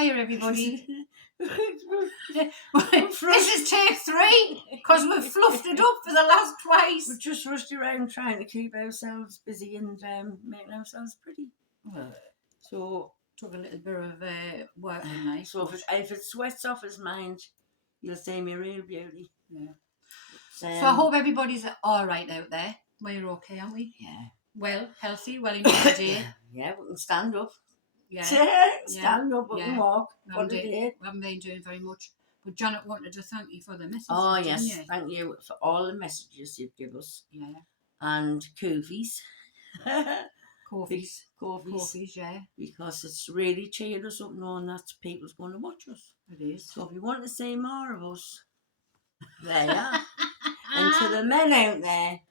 Hiya, everybody. This is take 3 because we've fluffed it up for the last twice. We've just rushed around trying to keep ourselves busy and making ourselves pretty. So took a little bit of work tonight. So if it sweats off his mind, you'll see me real beauty. Yeah. So I hope everybody's all right out there. We're okay, aren't we? Yeah. Well, healthy, well enjoyed the day. Yeah, we can stand up. Yeah. Stand up, we can walk. We haven't been doing very much. But Janet wanted to thank you for the messages. Oh, yes. Thank you for all the messages you give us. Yeah. And coffees. Coffees, yeah. Because it's really cheered us up knowing that people's going to watch us. It is. So if you want to see more of us, there you are. And to the men out there,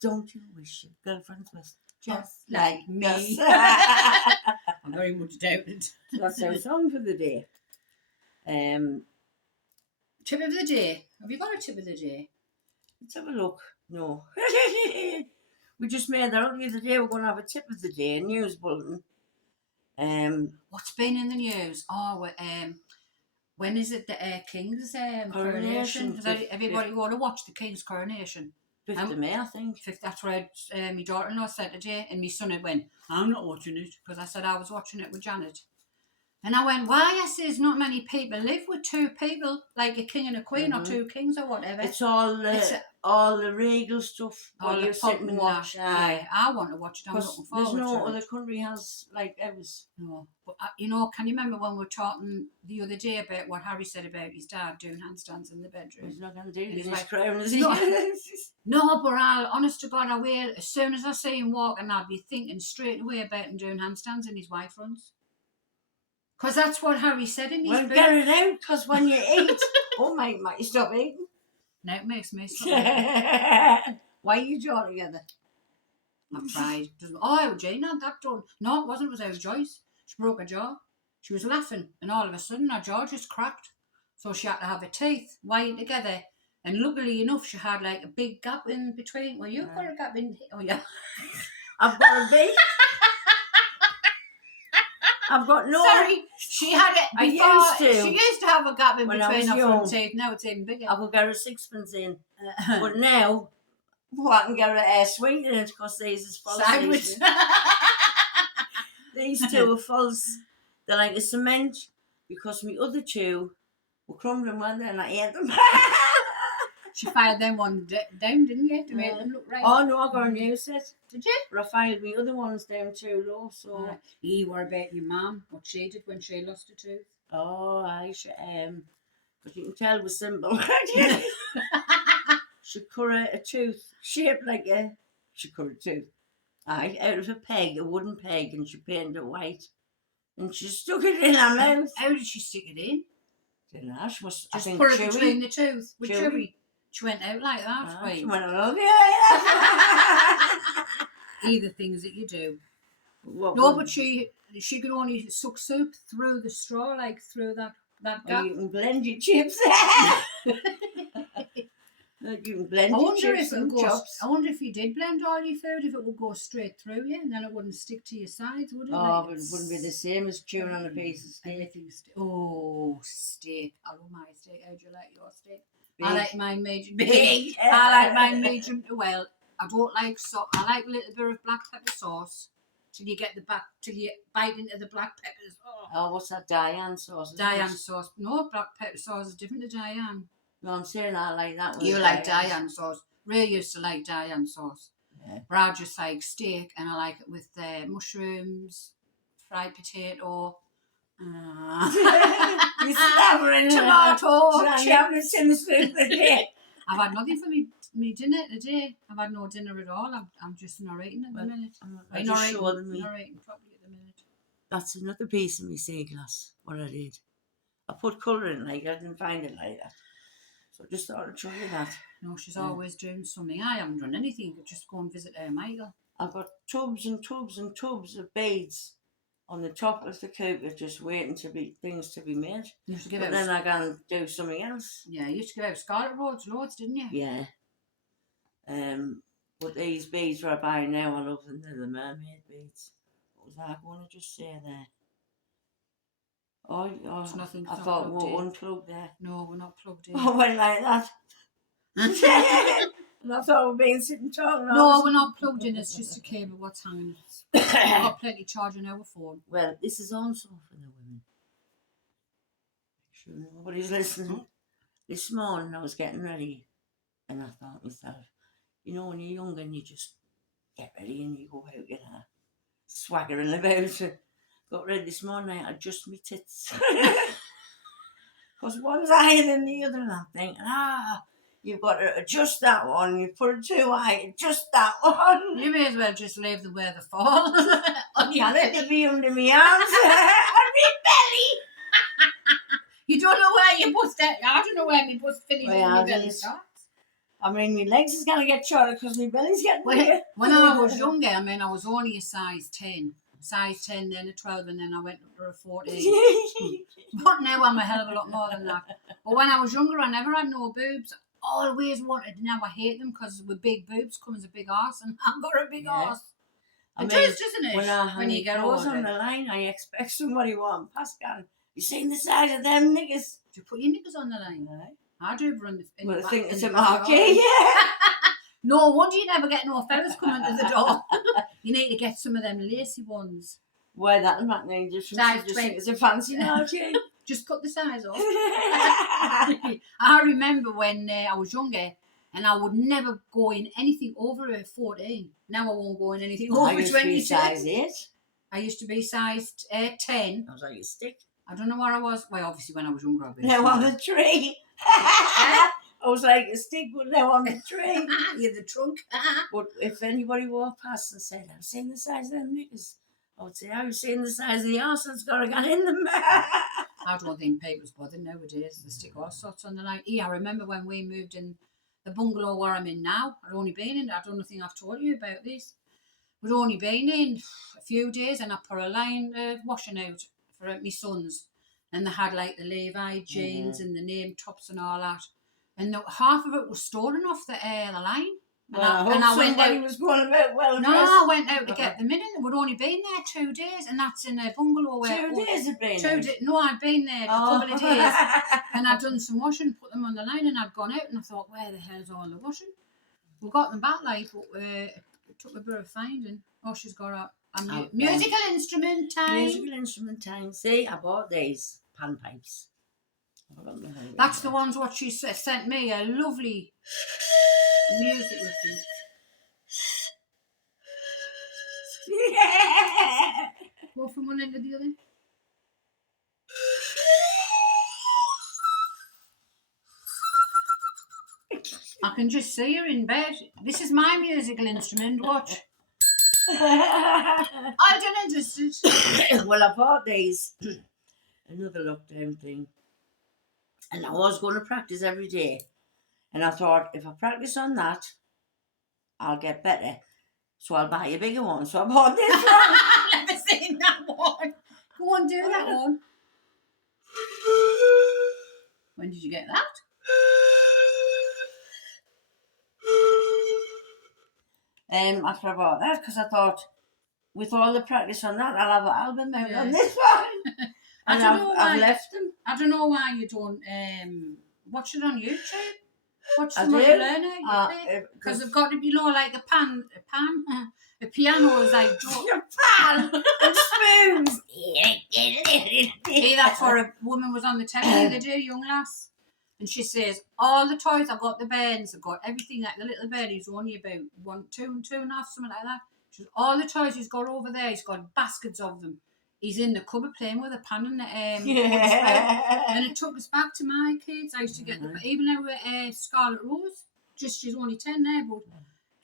don't you wish your girlfriends was just like me? I'm very much doubted. That's our song for the day. Tip of the day. Have you got a tip of the day? Let's have a look. No. We just made that up the other day. We're going to have a tip of the day, a news bulletin. What's been in the news? When is it the King's coronation? Does everybody want to watch the King's coronation? 5th of May, I think. That's what my daughter-in-law said today, and my son had went, I'm not watching it, because I said I was watching it with Janet. And I went, why? I says, not many people live with 2 people, like a king and a queen, or 2 kings or whatever. It's all the regal stuff. All you sit and watch. Yeah, I want to watch it. I'm looking forward to it. There's no other country has like ours. No, but can you remember when we were talking the other day about what Harry said about his dad doing handstands in the bedroom? He's not going to do it. He's like, crown, is he? No, but honest to God, I will. As soon as I see him walking, I'll be thinking straight away about him doing handstands in his wife runs. Because that's what Harry said in his book. Well, get it out, because when you eat, might you stop eating? No, it makes me stop eating. Why are you jaw together? I've tried. Jane had that done. No, it wasn't. It was out of Joyce. She broke her jaw. She was laughing, and all of a sudden her jaw just cracked. So she had to have her teeth wired together. And luckily enough, she had like a big gap in between. Well, you've got a gap in. Oh, yeah. I've got a big. I've got no. Sorry, she had it before. She used to have a gap in between her front teeth. Now it's even bigger. I could get her 6pence in, but now I can get her sweet in it because these is false. These 2 are false. They're like a cement because my other 2 were crumbling one day and I ate them. She filed them one down, didn't you, to make them look right? Oh no, I got a new set. Did you? But I filed my other ones down too low, so... What about your mum? What she did when she lost a tooth? Oh, but you can tell it was simple. She cut a tooth shaped like she cut a tooth. Out of a wooden peg, and she painted it white. And she stuck it in her mouth. How did she stick it in? Didn't know. She must just put it between the tooth with chewy. She went out like that. She went out, Either things that you do. But she could only suck soup through the straw, like through that gap. You can blend your chips. You can blend your chips and chops. I wonder if you did blend all your food, if it would go straight through you, and then it wouldn't stick to your sides, would it? Oh, but it wouldn't be the same as chewing on a piece of steak. Steak. I love my steak. How do you like your steak? Big. I like mine medium big. I like mine medium well. I don't like I like a little bit of black pepper sauce till you bite into the black peppers. Oh, what's that Diane sauce? Diane sauce. No, black pepper sauce is different to Diane. No, I'm saying I like that one. You like Diane sauce. Ray used to like Diane sauce. Yeah. But I just like steak, and I like it with mushrooms, fried potato. You're stammering. Tomato. I've had nothing for me dinner today. I've had no dinner at all. I'm just narrating at the minute. I'm just showing me. Narrating properly at the minute. That's another piece of my sea glass. What I did. I put colour in I didn't find it like that. So I just thought I'd show you that. No, she's always doing something. I haven't done anything but just go and visit her Michael. I've got tubs and tubs and tubs of beads on the top of the cooker just waiting things to be made. Then I can do something else. Yeah, you used to give out Scarlet Roads loads, didn't you? Yeah. But these beads we're buying now, I love them. They're the mermaid beads. What was I going to just say there? It's nothing. I It's not thought we plugged were in. unplugged there. No, we're not plugged in. I went like that. And I thought we'd been sitting talking. No, we're not plugged in. It's just a cable. What's hanging? We've got plenty charging our phone. Well, this is also for the women. Sure nobody's listening. This morning I was getting ready and I thought to myself, you know, when you're young and you just get ready and you go out, you know, swaggering about. Got ready this morning, I adjust my tits. Because one's higher than the other, and I'm thinking, you've got to adjust that one. You put it too high, adjust that one. You may as well just leave the where the fall on your I let belly. it be under my arms, on my belly. You don't know where you bust it. I don't know where my bust finishes and my belly starts. I mean, my legs is going to get shorter because my belly's getting bigger. When I was younger, I mean, I was only a size 10. Size 10, then a 12, and then I went up to a 14. But now I'm a hell of a lot more than that. But when I was younger, I never had no boobs. I always wanted, now I hate them because with big boobs comes a big arse, and I've got a big arse. It does, doesn't it? When you get older on the line, I expect somebody walking past going, you seen the size of them niggas? Do you put your niggas on the line? Right. I do run in Well, the I back, think in it's the a backyard. marquee, yeah. No wonder you never get no fellas coming to the door. You need to get some of them lacy ones. Why, that'll make no difference. Size Just 20. think it's a fancy marquee. Just cut the size off. I remember when I was younger, and I would never go in anything over a 14. Now I won't go in anything over 22. I used to be size 8. I used to be size 10. I was like a stick. I don't know where I was. Well, obviously when I was younger, I was Now on the tree. I was like a stick, but now on the tree. You're the trunk. But if anybody walked past and said, I've seen the size of them niggas, I would say, I've seen the size of the arse that's got to get in them. I don't think people's bothered nowadays. They stick all sorts on the line. Yeah, I remember when we moved in the bungalow where I'm in now. I'd only been in, I don't think I've told you about this. We'd only been in a few days, and I put a line of washing out for my sons. And they had like the Levi jeans and the name tops and all that. And half of it was stolen off the line. And I went out. Was going about well No, I went out to get them in, and we'd only been there 2 days, and that's in a bungalow where 2 days had been. No, I'd been there a couple of days, and I'd done some washing, put them on the line, and I'd gone out, and I thought, where the hell's all the washing? We got them back, like, but it took a bit of finding. Oh, she's got a musical instrument time. Musical instrument time. See, I bought these panpipes. That's the ones what she sent me, a lovely music with them. Go from one end to the other. I can just see her in bed. This is my musical instrument, watch. I don't interested. Well, I bought these, another lockdown thing, and I was going to practice every day. And I thought, if I practice on that, I'll get better. So I'll buy a bigger one. So I bought this one. I've never seen that one. Go on, do that one. When did you get that? After I bought that, because I thought, with all the practice on that, I'll have an album out on this one. And I've left them. I don't know why you don't watch it on YouTube. Watch I them do. on learner. Because they've got to be, like a piano is like your pan and spoons. Hey, that's what a woman was on the telly the other day, young lass. And she says, all the toys, I've got the beds, I've got everything, like the little bed, he's only about 2.5, something like that. She says, all the toys he's got over there, he's got baskets of them. He's in the cupboard playing with a pan and and it took us back to my kids. I used to get even now with Scarlet Rose, she's only 10 now, but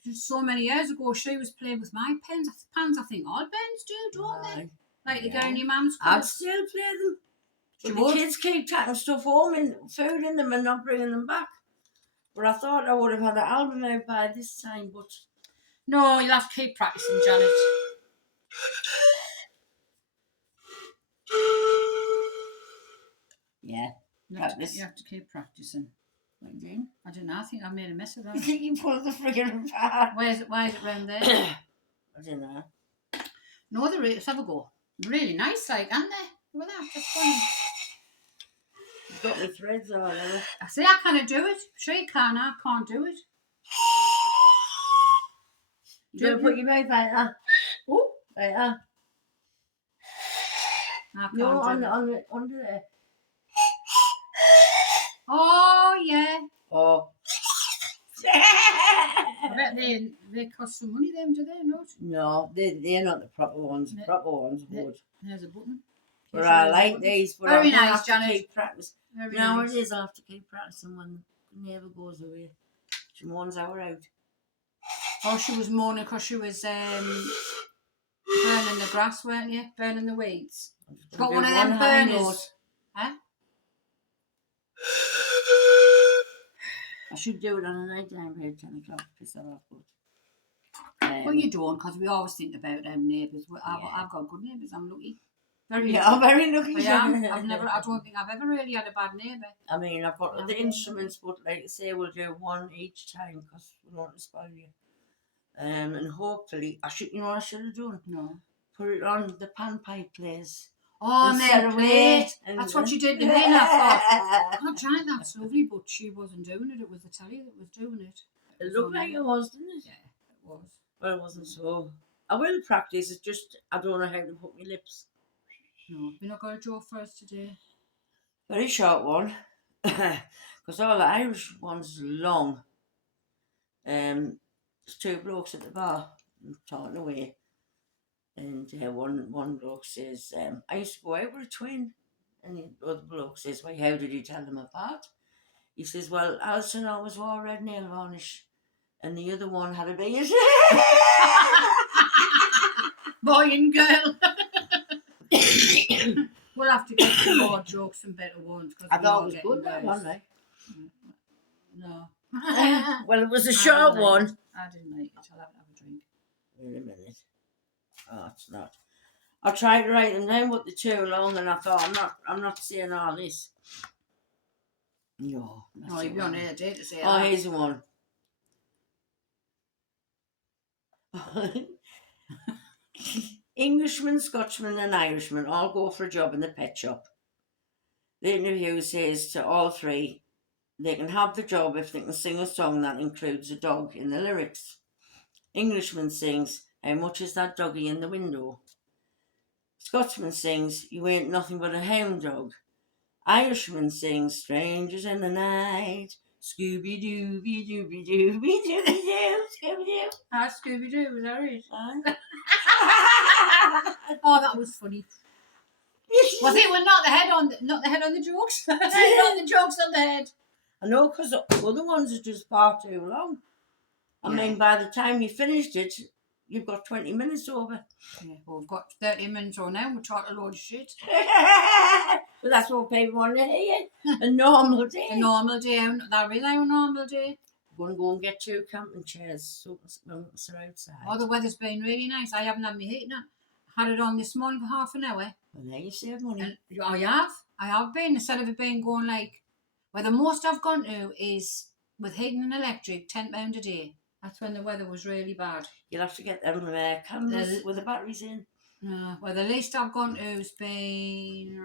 just so many years ago she was playing with my pans. I think all pens do, don't they? Like they go in your mum's cupboard. I'd still play them. But the kids keep taking stuff home and food in them and not bringing them back. But I thought I would have had an album out by this time, but... No, you'll have to keep practising, Janet. Yeah, you have to keep practising. What are you doing? I don't know, I think I've made a mess of that. You think you pulled the friggin' apart? Why is it round there? I don't know. No, let's have a go. Really nice, like, aren't they? Well, that's just funny. You've got me threads all over. I say I can't do it. She can, I can't do it. You're going to put your mouth like that? Oh, Like that? I can't No, do it. under there. Oh, yeah. Oh. I bet they cost some money, them, do they not? No, they're not the proper ones. The proper ones Yeah. would. There's a button. But I like these, but Very I'm going to nice, have Janet. to keep practice. Very Now nice. it is, I'll have to keep practicing when the neighbour goes away. She moans hour out. Oh, she was moaning because she was burning the grass, weren't you? Burning the weeds. She's got one of them burners. Huh? I should do it on a night time about 10 o'clock to piss her off. Well, you don't, because we always think about them neighbours. Yeah. I've got good neighbours. I'm lucky. Very Yeah, I'm very lucky. I am. I don't think I've ever really had a bad neighbour. I mean, I've got Yeah. the instruments, but like I say, we'll do one each time because we don't want to spoil you. And hopefully, I should. You know what I should have done? No. Put it on the panpipe plays. Oh, And man, set play. away, and That's what then- you did to me. And I thought, God, Janet, that's lovely, but she wasn't doing it. It was the telly that was doing it. It looked like it was, didn't it? Yeah, it was. Well, it wasn't so. I will practice. It's just I don't know how to put my lips. No, we're not going to draw first today. Very short one, because all the Irish ones are long. There's two blokes at the bar talking away, and one bloke says, "I used to go out with a twin," and the other bloke says, "Why? How did you tell them apart?" He says, "Well, Alison always wore red nail varnish, and the other one had a beard." Boy and girl. We'll have to get some more jokes and better ones. I thought it was good, that one, right? No. Well, it was a I short didn't like one. it. I didn't like it. I'll have to have a drink. Wait a minute. Oh, it's not. I tried to write them down, but they're too long, and I thought I'm not saying all this. No. Oh, you'd be on air day to say Oh, that. here's one. Englishman, Scotchman, and Irishman all go for a job in the pet shop. The interview says to all three they can have the job if they can sing a song that includes a dog in the lyrics. Englishman sings, "How much is that doggy in the window?" Scotsman sings, "You ain't nothing but a hound dog." Irishman sings, "Strangers in the night, Scooby-Dooby-Dooby-Dooby-Dooby-Doo, Scooby-Doo." Ah, Scooby-Doo, was that it? Huh? Oh, that was funny. Was it? Well, not the head on the jokes. Not the jokes on the head. I know, because the other ones are just far too long. I Yeah. mean, by the time you finished it, you've got 20 minutes over. Yeah, well, we've got 30 minutes on now. We're talking a load of shit. But that's what people want to hear. A normal day. A normal day. That really a normal day. We're going to go and get 2 camping chairs so we're outside. Oh, the weather's been really nice. I haven't had my heating on. I had it on this morning for half an hour. Well, there you save money. And I have been, instead of it being going like, well, the most I've gone to is with heating and electric, £10 a day. That's when the weather was really bad. You'll have to get them candles with the batteries in. Well, the least I've gone to has been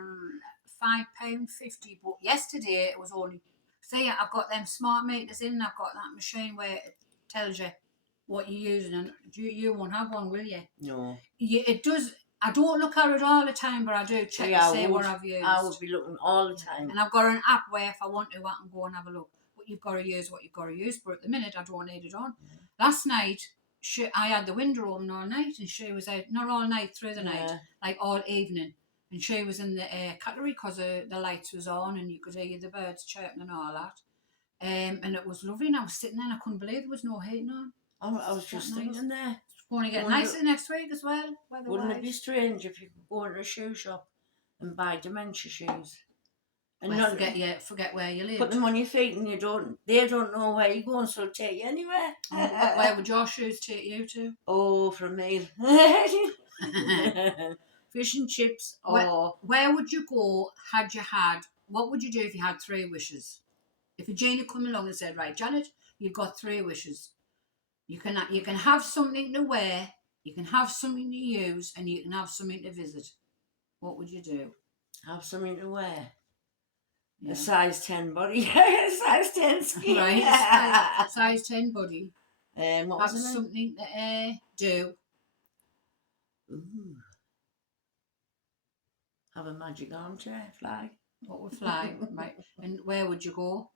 £5.50, but yesterday it was only, see, I've got them smart meters in, I've got that machine where it tells you what you're using, and you won't have one, will you? No. It does. I don't look at it all the time, but I do check to see what I've used. I would be looking all the time. And I've got an app where if I want to, I can go and have a look. But you've got to use what you've got to use. But at the minute, I don't need it on. Last night, I had the window open all night, and she was out, not all night, through the night, like all evening. And she was in the cutlery because the lights was on, and you could hear the birds chirping and all that. And it was lovely, and I was sitting there and I couldn't believe there was no heating on. I was just thinking there. It's going to get nicer next week as well. Wouldn't it be strange if you could go into a shoe shop and buy dementia shoes? And Well, not forget where you live. put them on your feet, and they don't know where you're going, so they'll take you anywhere. Where would your shoes take you to? Oh, for a meal. Fish and chips. Or Where would you go what would you do if you had 3 wishes? If a genie come along and said, right, Janet, you've got 3 wishes. You can have something to wear, you can have something to use, and you can have something to visit. What would you do? Have something to wear. Yeah. A size 10 body. Size 10 skin. Right, size 10 body. What Have was it? something to do. Ooh. Have a magic armchair, fly. What would fly? Right. And where would you go?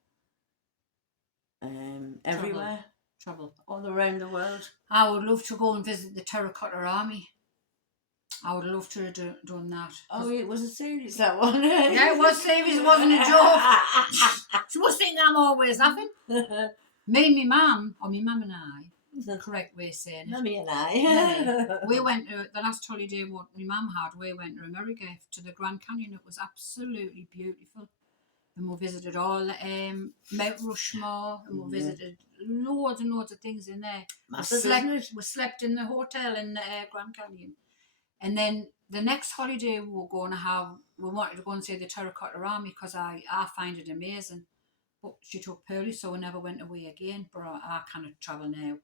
Everywhere. Travel. All around the world. I would love to go and visit the Terracotta Army. I would love to have done that. Oh, it was a series, that one. Yeah, it was serious. It wasn't a joke. She must think I'm always laughing. Me and my mum, or my mum and I, the correct way of saying it. Mummy and I. Mummy, we went to the last holiday what my mum had. We went to America to the Grand Canyon. It was absolutely beautiful, and we visited all Mount Rushmore, and we visited loads and loads of things in there. Massive, We slept in the hotel in the Grand Canyon, and then the next holiday we were going to have, we wanted to go and see the Terracotta Army because I find it amazing. But she took Pearly, so we never went away again. But I cannot travel now.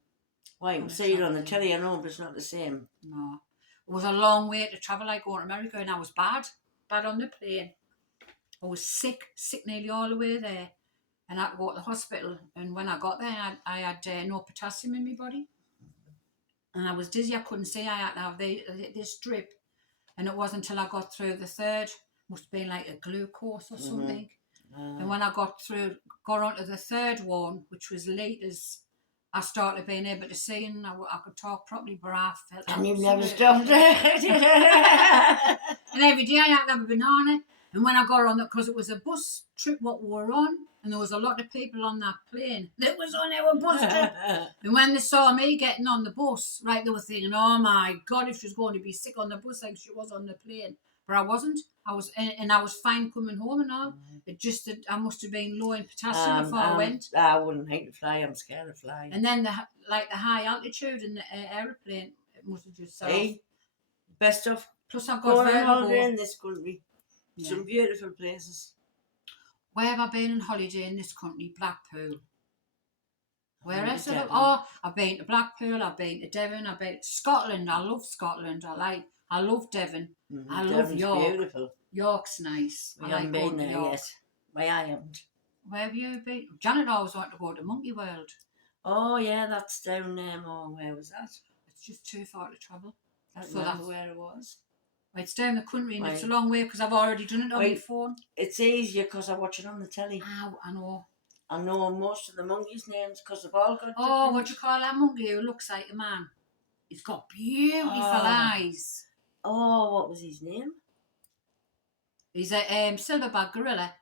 Well, you can see it on the telly, I know, but it's not the same. No. It was a long way to travel, like going to America, and I was bad on the plane. I was sick nearly all the way there. And I had to go to the hospital. And when I got there, I had no potassium in my body. And I was dizzy, I couldn't see. I had to have this drip. And it wasn't until I got through the third, must have been like a glucose or something. And when I got onto the third one, which was liters, I started being able to see and I could talk properly, but I felt and you've never stopped. And every day I had to have a banana. And when I got on because it was a bus trip what we were on, and there was a lot of people on that plane that was on our bus trip. And when they saw me getting on the bus, right, they were thinking, oh my God, if she was going to be sick on the bus like she was on the plane. But I wasn't. I was fine coming home and all. It just that I must have been low in potassium before I went. I wouldn't hate to fly. I'm scared of flying. And then the high altitude in the aeroplane, it must have just. Hey, best of. Plus I've got going on vertigo. holiday in this country. Yeah. Some beautiful places. Where have I been on holiday in this country? Blackpool. Where else? I've been to Blackpool. I've been to Devon. I've been to Scotland. I love Scotland. I love Devon. I love York. Beautiful. York's nice. I haven't been there yet. Why I haven't. Where have you been? Janet always wanted to go to Monkey World. Oh yeah, that's down there. Where was that? It's just too far to travel. So that's where it was. It's down the country and it's a long way because I've already done it on my phone. It's easier because I watch it on the telly. I know. I know most of the monkeys' names because they've all got. Oh, what do you call that monkey who looks like a man? He's got beautiful eyes. Oh, what was his name? He's a silverback gorilla.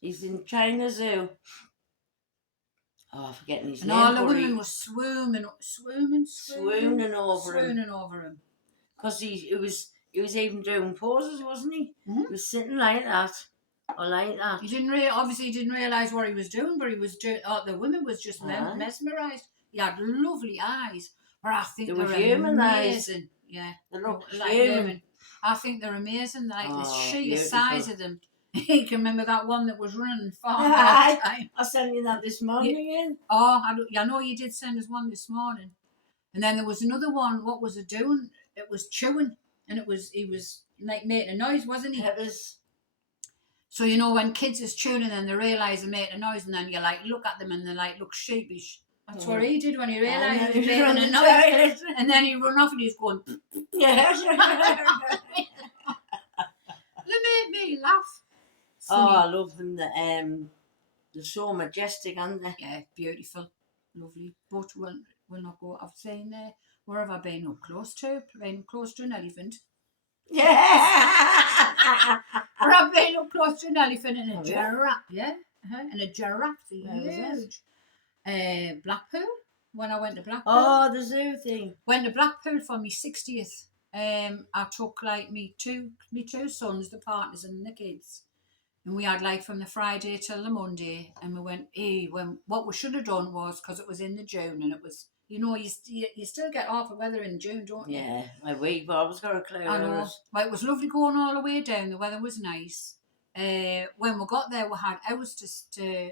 He's in China Zoo. Oh, I'm forgetting his name. And all the women were swooning over him. Because he was even doing poses, wasn't he? Mm-hmm. He was sitting like that. Or like that. He didn't realise what he was doing, but he was doing. The women was just mesmerised. He had lovely eyes, but I think they're human amazing. Eyes. Yeah, they look like human. I think they're amazing. Like the sheer size of them. You can remember that one that was running far all the time. I sent you that this morning. I know you did send us one this morning. And then there was another one. What was it doing? It was chewing, and he was like making a noise, wasn't he? It was. So you know when kids is chewing and they realise they're making a noise, and then you like look at them and they like look sheepish. That's what he did when he realised he was making a noise, and then he run off and he's going. Yeah. They made me laugh. Funny. Oh, I love them. They're so majestic, aren't they? Yeah, beautiful, lovely. But we'll not go. I've seen where have I been up close to? Been close to an elephant. Yeah. Or I've been up close to an elephant and a giraffe. Yeah, and a giraffe. Huge. Blackpool. When I went to Blackpool. Oh, the zoo thing. Went to Blackpool for my 60th. I took like me two sons, the partners and the kids. And we had like from the Friday till the Monday, and we went. What we should have done was because it was in the June, and it was you still get awful weather in June, don't you? Yeah, we've always got a clue. I know. Well, it was lovely going all the way down. The weather was nice. When we got there, we had hours to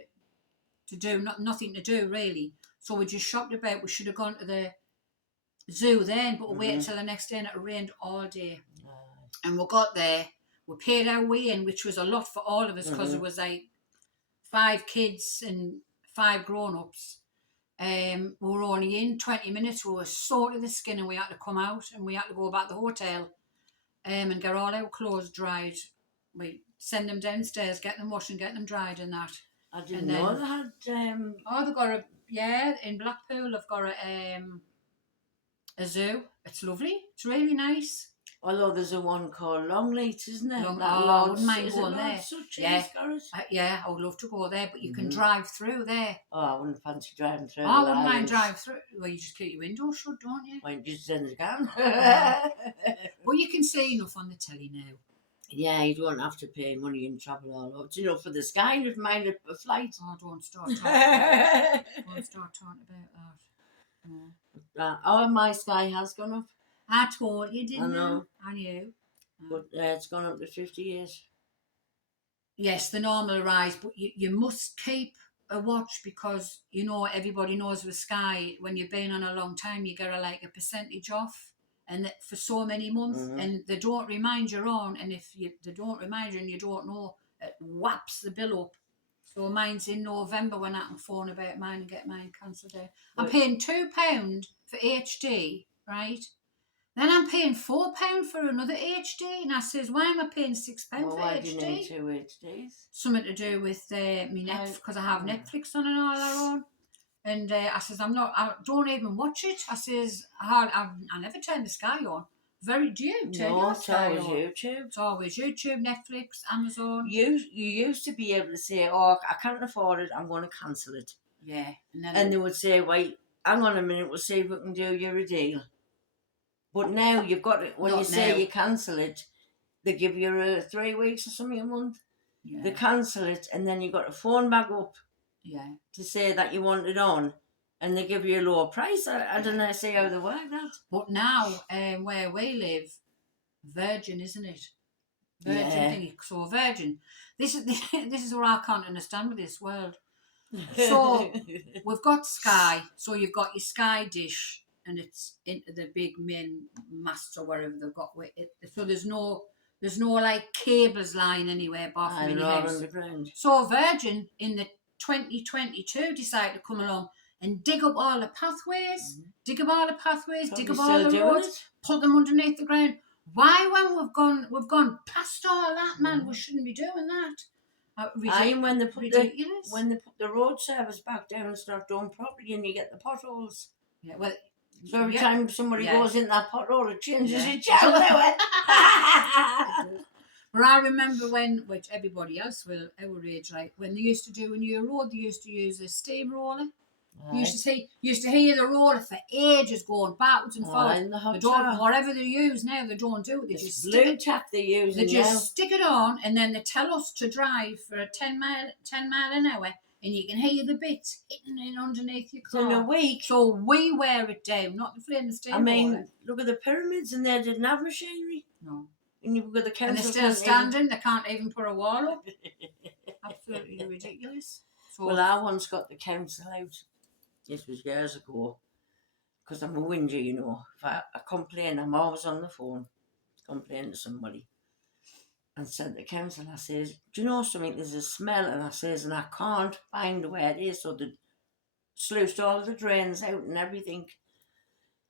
do nothing to do really. So we just shopped about. We should have gone to the zoo then, but we waited till the next day, and it rained all day. And we got there. we paid our way in, which was a lot for all of us because there was like 5 kids and 5 grown-ups. We were only in 20 minutes. We were sore to the skin, and we had to come out, and we had to go back to the hotel and get all our clothes dried. We send them downstairs, get them washed and get them dried and that. I didn't know they had. Oh, they've got in Blackpool they've got a zoo. It's lovely. It's really nice. Although there's a one called Longleat, isn't it? I wouldn't mind going there. Yeah. Yeah, I would love to go there, but you can drive through there. Oh, I wouldn't fancy driving through. I wouldn't mind driving through. Well, you just keep your windows shut, don't you? Well, you just send it down. Well, you can see enough on the telly now. Yeah, you don't have to pay money and travel all over. You know, for the sky, you'd mind a flight. Oh, don't start talking about that. Oh, my sky has gone up. I told you, didn't I know. I knew. But it's gone up to 50 years. Yes, the normal rise, but you must keep a watch because, you know, everybody knows with Sky, when you've been on a long time, you get a percentage off, and that for so many months, and they don't remind you on, and if they don't remind you and you don't know, it whaps the bill up. So mine's in November when I can phone about mine and get mine cancelled out. I'm paying £2 for HD, right? Then I'm paying £4 for another HD, and I says, why am I paying £6 for why HD? do you need 2 HDs? Something to do with me Netflix, because I have Netflix on and all our own. And I says, I don't even watch it. I says, I never turn the Sky on. Do you turn your Sky on? No, it's always YouTube. It's always YouTube, Netflix, Amazon. You used to be able to say, oh, I can't afford it, I'm going to cancel it. Yeah. And they would say, wait, hang on a minute, we'll see if we can do you a deal. But now you've got it, when you say you cancel it, they give you 3 weeks or something a month. Yeah. They cancel it, and then you've got to phone back up to say that you want it on, and they give you a lower price. I don't know, see how they work that. But now, where we live, Virgin, isn't it? Virgin thingy. So Virgin, this is what I can't understand with this world. So we've got Sky, so you've got your Sky dish, and it's into the big main masts or wherever they've got with it. So there's no like cables lying anywhere apart from in your house. Underground. So Virgin in the 2022 decided to come along and dig up all the pathways, dig up all the roads, put them underneath the ground. Why, when we've gone past all that, man, we shouldn't be doing that. When they put the road service back down and start doing properly, and you get the potholes. Yeah, well. So every time somebody goes in that pothole, it changes its channel. But I remember which everybody else will, our age, like when they used to do a new road, they used to use a steam roller. Right. You used to hear the roller for ages going backwards and forwards. Whatever they use now, they don't do it. They just stick it on, and then they tell us to drive for a 10 mile an hour. And you can hear the bits hitting in underneath your car. In a week. So we wear it down, not the flaming steam roller. Look at the pyramids, and they didn't have machinery. No. And you've got the council. And they're still standing. They can't even put a wall up. Absolutely ridiculous. So, well, I once got the council out. This was years ago. Because I'm a whinger, you know. If I complain, I'm always on the phone. Complaining to somebody. And said to the council, I says, do you know something? There's a smell. And I says, and I can't find where it is. So they sluiced all the drains out and everything.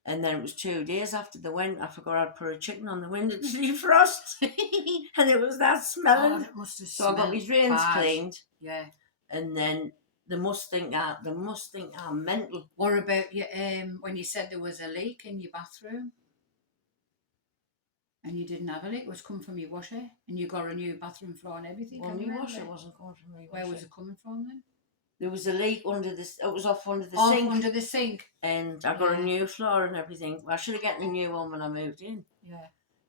And then it was 2 days after they went, I forgot I'd put a chicken on the window to defrost. And it was that smelling. Oh, so I got my drains cleaned. Yeah. And then they must think I'm mental. What about you, when you said there was a leak in your bathroom? And you didn't have a leak, it was coming from your washer, and you got a new bathroom floor and everything. Well, my washer wasn't coming from my washer. Where was it coming from then? There was a leak under the. It was off under the sink. Under the sink. And I got a new floor and everything. Well, I should have gotten a new one when I moved in. Yeah.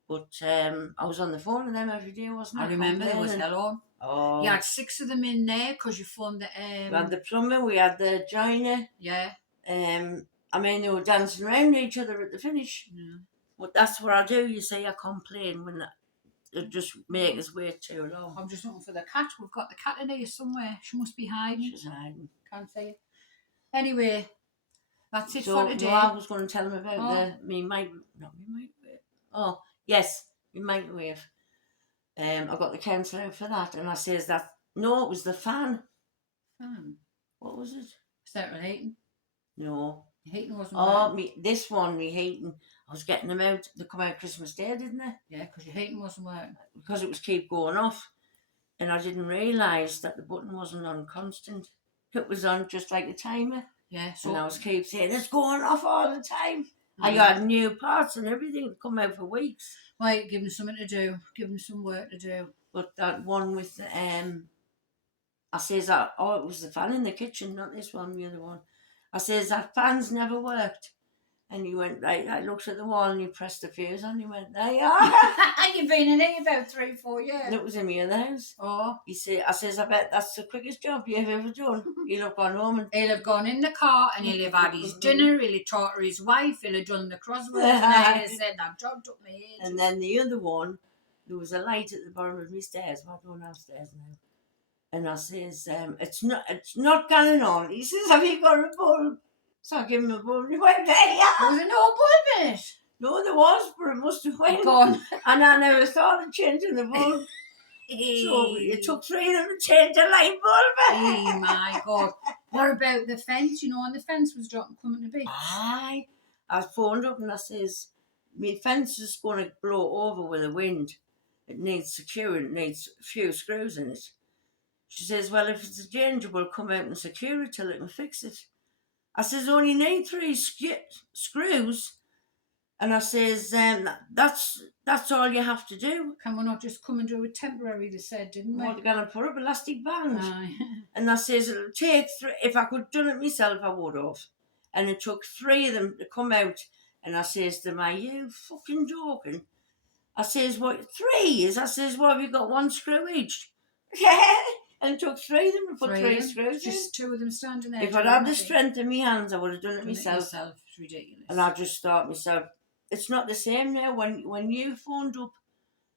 But I was on the phone with them every day, wasn't I? I remember there was hell on. Oh. You had 6 of them in there because you phoned the. We had the plumber. We had the joiner. Yeah. I mean, they were dancing around each other at the finish. Yeah. But that's what I do. You say I complain when it just make us wait too long. I'm just looking for the cat. We've got the cat in here somewhere. She must be hiding. She's hiding. Can't see it. Anyway, that's it so, for today. No, I was going to tell them about me microwave. Oh, yes, my microwave. I got the council out for that, and I says that no, it was the fan. What was it? Start with heating. No. Heating wasn't Oh, working. this one, me heating. I was getting them out. They come out Christmas Day, didn't they? Yeah, because your heating wasn't working. Because it was keep going off, and I didn't realise that the button wasn't on constant. It was on just like the timer. Yeah, so And I was keep saying it's going off all the time. I Yeah. got new parts and everything come out for weeks. Right, give them something to do. Give them some work to do. But that one with I says that it was the fan in the kitchen, not this one, the other one. I says that fan's never worked. And he went, right, I looked at the wall and he pressed the fuse on. He went, there you are. You've been in here about 3-4 years. And it was in the other house. Oh. I says, I bet that's the quickest job you've ever done. He'll have gone home and He'll have gone in the car and he'll have had his dinner, he'll have talked to his wife, he'll have done the crosswords, and he'll have said, that job took me ages. And then the other one, there was a light at the bottom of my stairs. Well, I'm going downstairs now. And I says, it's not going on. He says, have you got a bulb? So I give him a bulb. He went, there you are. Was there no bulb in it? No, there was, but it must have went. Gone. And I never thought of changing the bulb. So it took 3 of them to change the light bulb. Oh my God. What about the fence? You know, and the fence was coming to be. Aye. I phoned up and I says, my fence is going to blow over with the wind. It needs securing, it needs a few screws in it. She says, well, if it's changeable, come out and secure it till it can fix it. I says, only need 3 screws. And I says, that's all you have to do. Can we not just come and do it temporary, they said, didn't we? What, they're going to put up elastic band. Aye. And I says, it'll take 3. If I could have done it myself, I would have. And it took 3 of them to come out. And I says to them, are you fucking joking? I says, what, 3 is? I says, well, have you got 1 screw each? And it took 3 of them to put 3 screws in. Just 2 of them standing there. If I'd had the strength in my hands, I would have done it myself. It's ridiculous. And I just thought myself, it's not the same now. When you phoned up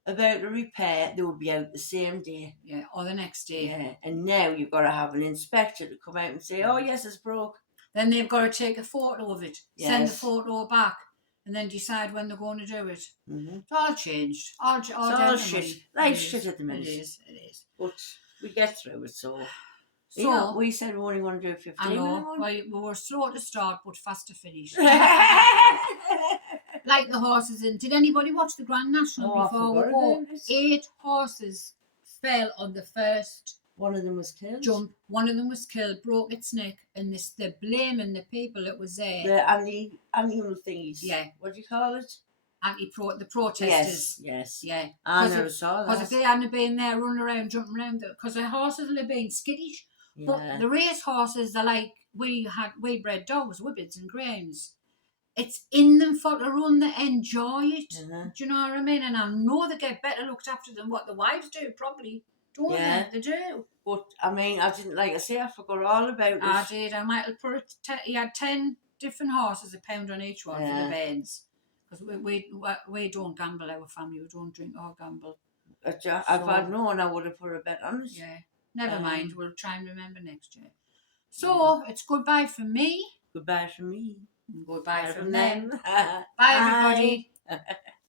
about the repair, they would be out the same day. Yeah, or the next day. Yeah, and now you've got to have an inspector to come out and say, oh, yes, it's broke. Then they've got to take a photo of it, send the Yes. photo back, and then decide when they're going to do it. Mm-hmm. It's all changed. All It's all shit. money. Life's It shit is. at the minute. It is. But we get through it, so... So, You know, we said we only want to do 15 I know, minutes. we were slow to start, but fast to finish. Like the horses in. Did anybody watch the Grand National before we go? 8 horses fell on the first One of them was killed. jump. One of them was killed, broke its neck, and they're blaming the people that was there. The annual thingies. Yeah. What do you call it? The protesters. Yes. Yeah. I never saw that. Because if they hadn't have been there running around, jumping around, because the horses will have been skittish. Yeah. But the race horses are like, we bred dogs, whippets and greyhounds. It's in them for to run, they enjoy it. Uh-huh. Do you know what I mean? And I know they get better looked after than what the wives do, probably. Don't Yeah. they? They do. But, I mean, I didn't, like I say, I forgot all about it. I did. I might have put it, he had 10 different horses, a pound on each one for the bairns. Because we don't gamble, our family. We don't drink or gamble. If I'd known, I would have put a bet on it. Yeah. Never mind. We'll try and remember next year. So, it's goodbye from me. Goodbye from me. Goodbye from them. them. Bye, everybody.